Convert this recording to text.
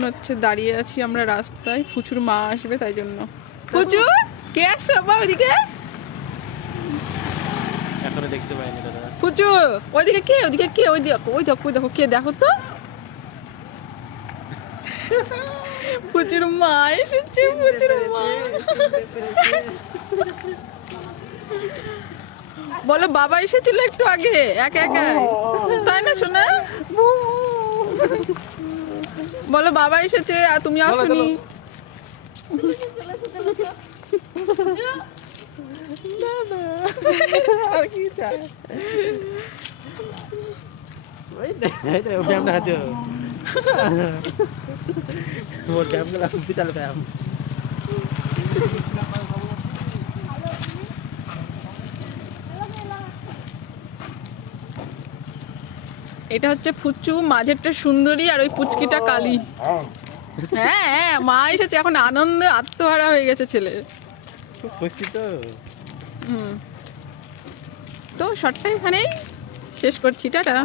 এখন হচ্ছে দাঁড়িয়ে আছি আমরা রাস্তায়, ফুচুর মা আসবে তাই জন্য। ফুচু কে আসছে বাবা ওইদিকে? এখনো দেখতে পাইনি দাদা। ফুচু ওইদিকে কে? ওইদিকে কে? ওই দেখো ওই দেখো ওই দেখো কে, দেখো তো। ফুচুর মা এসেছে, ফুচুর মা। বলো বাবা এসেছিল একটু আগে একা একাই, তাই না শোনা? বলো বাবা এসেছে আর তুমি আসোনি। আর কি চাই? ওই ব্যায়াম দেখাচ্ছ? মোর ব্যায়াম গেলাম বিশাল ব্যায়াম। এটা হচ্ছে ফুচু, মাঝেরটা সুন্দরী আর ওই পুচকিটা কালী। হ্যাঁ হ্যাঁ, মা এসেছে, এখন আনন্দে আত্মহারা হয়ে গেছে ছেলে। খুব খুশি তো। তো শর্টটা এখানেই শেষ করছি, টাটা।